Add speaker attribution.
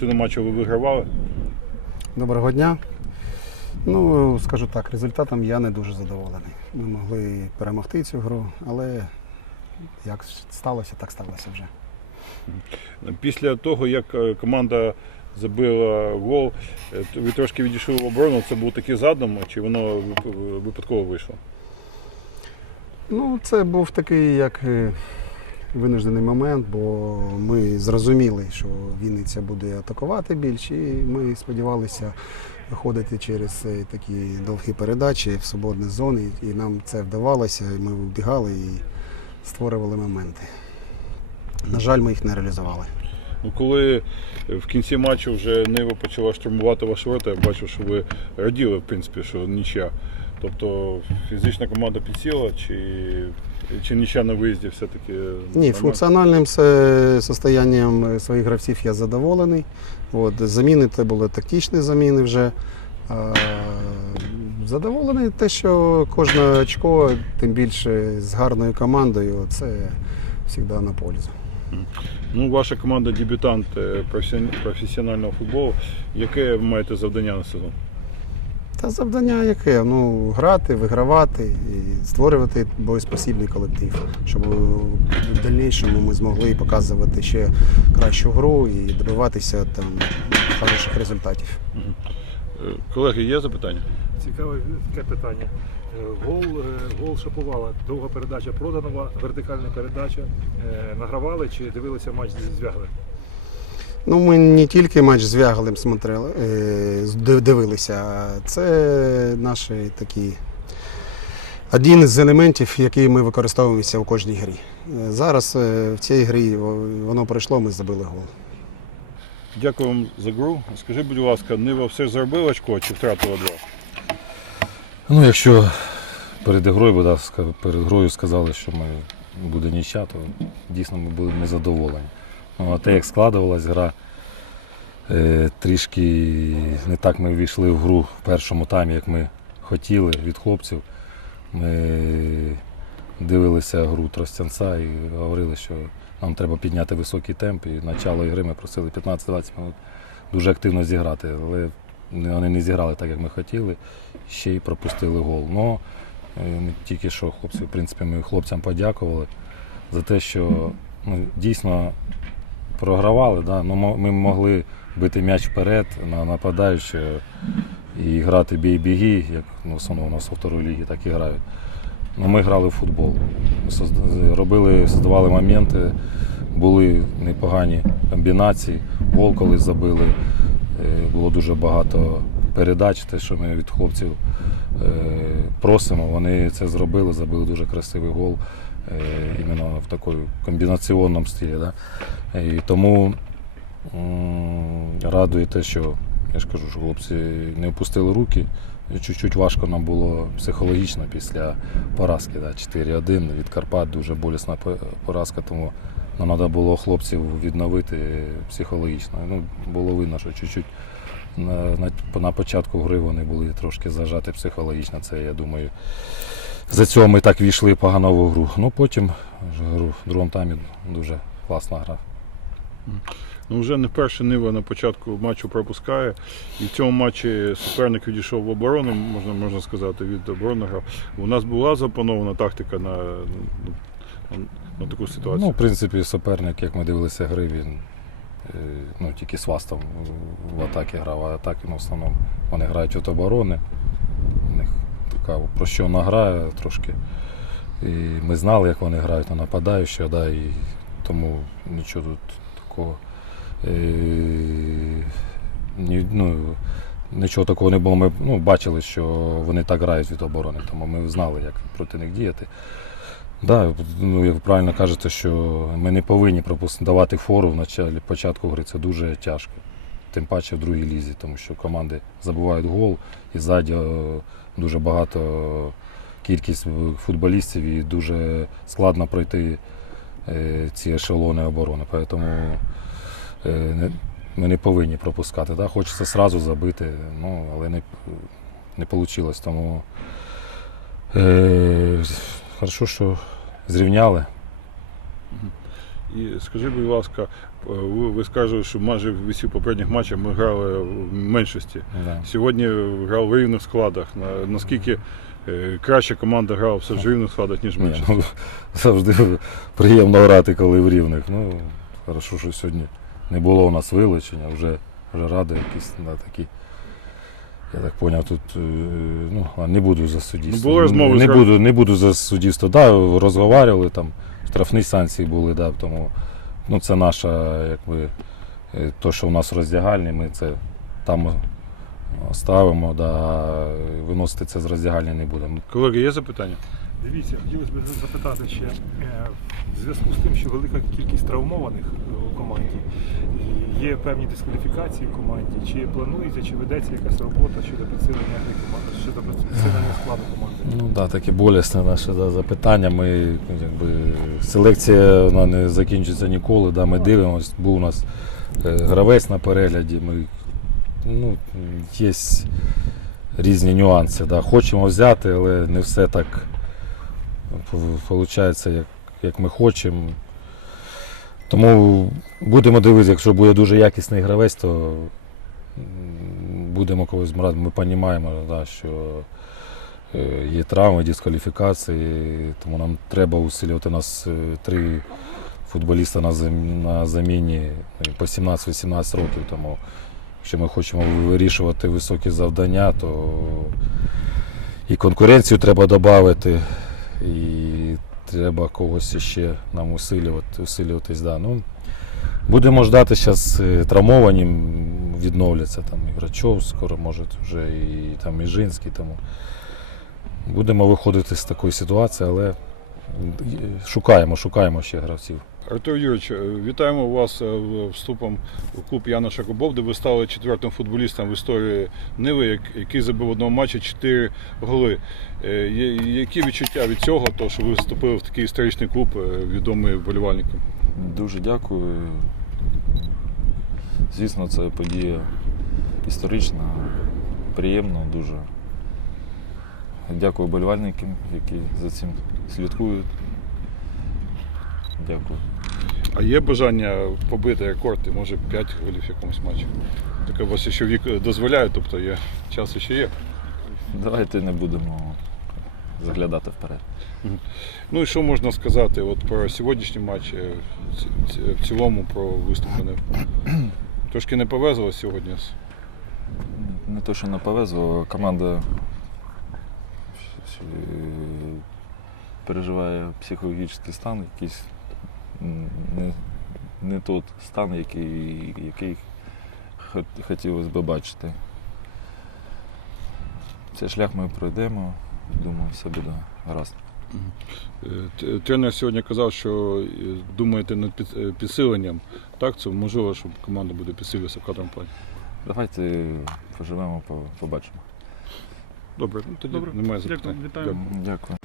Speaker 1: частину матчу ви вигравали.
Speaker 2: Доброго дня. Ну, скажу так, результатом я не дуже задоволений. Ми могли перемогти цю гру, але як сталося, так сталося вже.
Speaker 1: Після того, як е, команда забила гол, е, ви трошки відійшли в оборону. Це був такий задум, чи воно випадково вийшло?
Speaker 2: Ну, це був такий як е, винуждений момент, бо ми зрозуміли, що Вінниця буде атакувати більше, і ми сподівалися виходити через е, такі довгі передачі в свободні зони, і нам це вдавалося, і ми вбігали і створювали моменти. На жаль, ми їх не реалізували.
Speaker 1: Ну, коли в кінці матчу вже Нива почала штурмувати ваші ворота, я бачив, що ви раділи, в принципі, що нічия. Тобто фізична команда підсіла, чи, чи нічия на виїзді все-таки?
Speaker 2: Ні, функціональним состоянням своїх гравців я задоволений. От, заміни це були тактичні заміни вже. Задоволений те, що кожне очко, тим більше з гарною командою, це завжди на пользу.
Speaker 1: Ну, ваша команда дебютант е, професіонального футболу. Яке ви маєте завдання на сезон?
Speaker 2: Та завдання яке? Ну, грати, вигравати і створювати боєспосібний колектив, щоб в дальнішому ми змогли показувати ще кращу гру і добиватися там хороших результатів.
Speaker 1: Е, Колеги, є запитання?
Speaker 3: Цікаве таке питання. Е, Гол, е, гол Шаповала, довга передача проданова, вертикальна передача. Награвали чи дивилися матч зі звягли?
Speaker 2: Ну, ми не тільки матч з Вягалем смотрели, е, дивилися, а це наші такі. Один з елементів, який ми використовуємося у кожній грі. Е, Зараз е, в цій грі воно пройшло, ми забили гол.
Speaker 1: Дякую вам за гру. Скажи, будь ласка, Нива все ж зробила очко чи втратила два?
Speaker 4: Ну, якщо перед грою, би, да, ска- перед грою сказали, що ми буде нічя, то дійсно ми були незадоволені. Те, як складувалась гра, е, трішки не так ми війшли в гру в першому таймі, як ми хотіли від хлопців. Ми дивилися гру Тростянця і говорили, що нам треба підняти високий темп. І начало ігри ми просили 15-20 минут дуже активно зіграти, але вони не зіграли так, як ми хотіли ще й пропустили гол. Ну, е, ми тільки що хлопці, в принципі, ми хлопцям подякували за те, що ну, дійсно програвали. Да? Ну, ми могли бити м'яч вперед на нападаючого і грати бій-біги, як ну, в основному у нас у второї лігі так і грають. Ну, ми грали в футбол. Робили, создавали моменти, були непогані комбінації, гол коли забили. Е, Було дуже багато передач, те, що ми від хлопців е, просимо. Вони це зробили, забили дуже красивий гол е, іменно в такому комбінаціонному стилі. Да? І тому радує те, що я ж кажу, що хлопці не опустили руки. Чуть-чуть важко нам було психологічно після поразки. Да? 4-1 від Карпат, дуже болісна поразка, тому нам треба було хлопців відновити психологічно. Ну, було видно, що чуть-чуть на, на, на початку гри вони були трошки зажаті психологічно. Це, я думаю, за цього ми так війшли погано в гру. Ну потім гру в другому таймі дуже класна гра.
Speaker 1: Ну, вже не вперше Нива на початку матчу пропускає. І в цьому матчі суперник відійшов в оборону, можна, можна сказати, від оборони грав. У нас була запланована тактика на, на, на таку ситуацію.
Speaker 4: Ну, в принципі, суперник, як ми дивилися гри, він ну, тільки свастом в атакі грав, а атаки ну, в основному вони грають від оборони. У них така прощена гра трошки. І ми знали, як вони грають на нападаючого, да, і тому нічого тут такого. Е, ні, ну, нічого такого не було. Ми ну, бачили, що вони так грають від оборони, тому ми знали, як проти них діяти. Да, ну, як ви правильно кажете, що ми не повинні давати фору в началі початку гри. Це дуже тяжко. Тим паче в другій лізі, тому що команди забувають гол і ззаді е, дуже багато кількість футболістів і дуже складно пройти е, ці ешелони оборони. Тому е, ми не повинні пропускати. Да? Хочеться одразу забити, ну, але не, не вийшло. Тому е, хорошо, що зрівняли.
Speaker 1: І скажи, будь ласка, е, ви, ви скажете, що майже в усіх попередніх матчах ми грали в меншості.
Speaker 4: Да.
Speaker 1: Сьогодні грав в рівних складах. На- Наскільки е, краща команда грала все ж в рівних складах, ніж
Speaker 4: Ні,
Speaker 1: менше?
Speaker 4: ну, завжди приємно грати, коли в рівних. Ну, хорошо, що сьогодні не було у нас вилучення, вже, вже ради якісь да, такі. Я так зрозумів, тут е, ну, не буду за суддівство.
Speaker 1: Були розмови
Speaker 4: не,
Speaker 1: не,
Speaker 4: буду, не буду за суддівство. Да, розговарювали, там штрафні санкції були, да, тому ну, це наша, якби, е, то, що у нас в роздягальні, ми це там е, ставимо, да, виносити це з роздягальні не будемо.
Speaker 1: Колеги, є запитання?
Speaker 3: Дивіться, хотілося б запитати ще е, в зв'язку з тим, що велика кількість травмованих е, у команді, є певні дискваліфікації в команді. Чи планується, чи ведеться якась робота щодо підсилення команди, щодо підсилення складу команди?
Speaker 4: Ну так, да, таке болісне наше да, запитання. Ми, якби, селекція вона не закінчиться ніколи. Да, ми дивимося. Був у нас е, гравець на перегляді. Ми, ну, є різні нюанси. Да. Хочемо взяти, але не все так виходить, як, як ми хочемо. Тому будемо дивитися, якщо буде дуже якісний гравець, то будемо когось брати. Ми розуміємо, да, що Е, Є травми, дискваліфікації, тому нам треба усилювати У нас е, три футболіста на зам- на заміні е, по 17-18 років. Тому якщо ми хочемо вирішувати високі завдання, то і конкуренцію треба додати, і треба когось ще нам усилювати, усилюватись. Да. Ну, будемо ждати зараз травмовані відновляться. Там і Грачов скоро може вже і там і Жинський. Тому Будемо виходити з такої ситуації, але е, шукаємо, шукаємо ще гравців.
Speaker 1: Артур Юрійович, е, вітаємо вас е, вступом у клуб Яна Шакобов, де ви стали четвертим футболістом в історії Ниви, який забив в одному матчі 4 голи. Е, Які відчуття від цього, то, що ви вступили в такий історичний клуб, відомий вболівальникам?
Speaker 5: Дуже дякую. Звісно, це подія історична, приємна дуже. Дякую болівальникам, які за цим слідкують. Дякую.
Speaker 1: А є бажання побити рекорд, і може 5 голів в якомусь матчі? Таке у вас ще вік дозволяє, тобто є час ще є.
Speaker 5: Давайте не будемо заглядати вперед.
Speaker 1: Ну і що можна сказати от про сьогоднішній матч, е, в цілому про виступи? Трошки не повезло сьогодні.
Speaker 5: Не то, що не повезло, команда переживає психологічний стан, якийсь не, не той стан, який, який хотілося б бачити. Цей шлях ми пройдемо, думаю, все буде гаразд.
Speaker 1: Е, Тренер сьогодні казав, що е, думаєте над е, підсиленням. Так, це можливо, що команда буде підсилюватися в кадровому плані.
Speaker 5: Давайте поживемо, побачимо.
Speaker 1: Добре, ну тоді
Speaker 3: Добре.
Speaker 1: немає
Speaker 3: Дякую,
Speaker 1: запитань.
Speaker 3: вітаю.
Speaker 5: Дякую.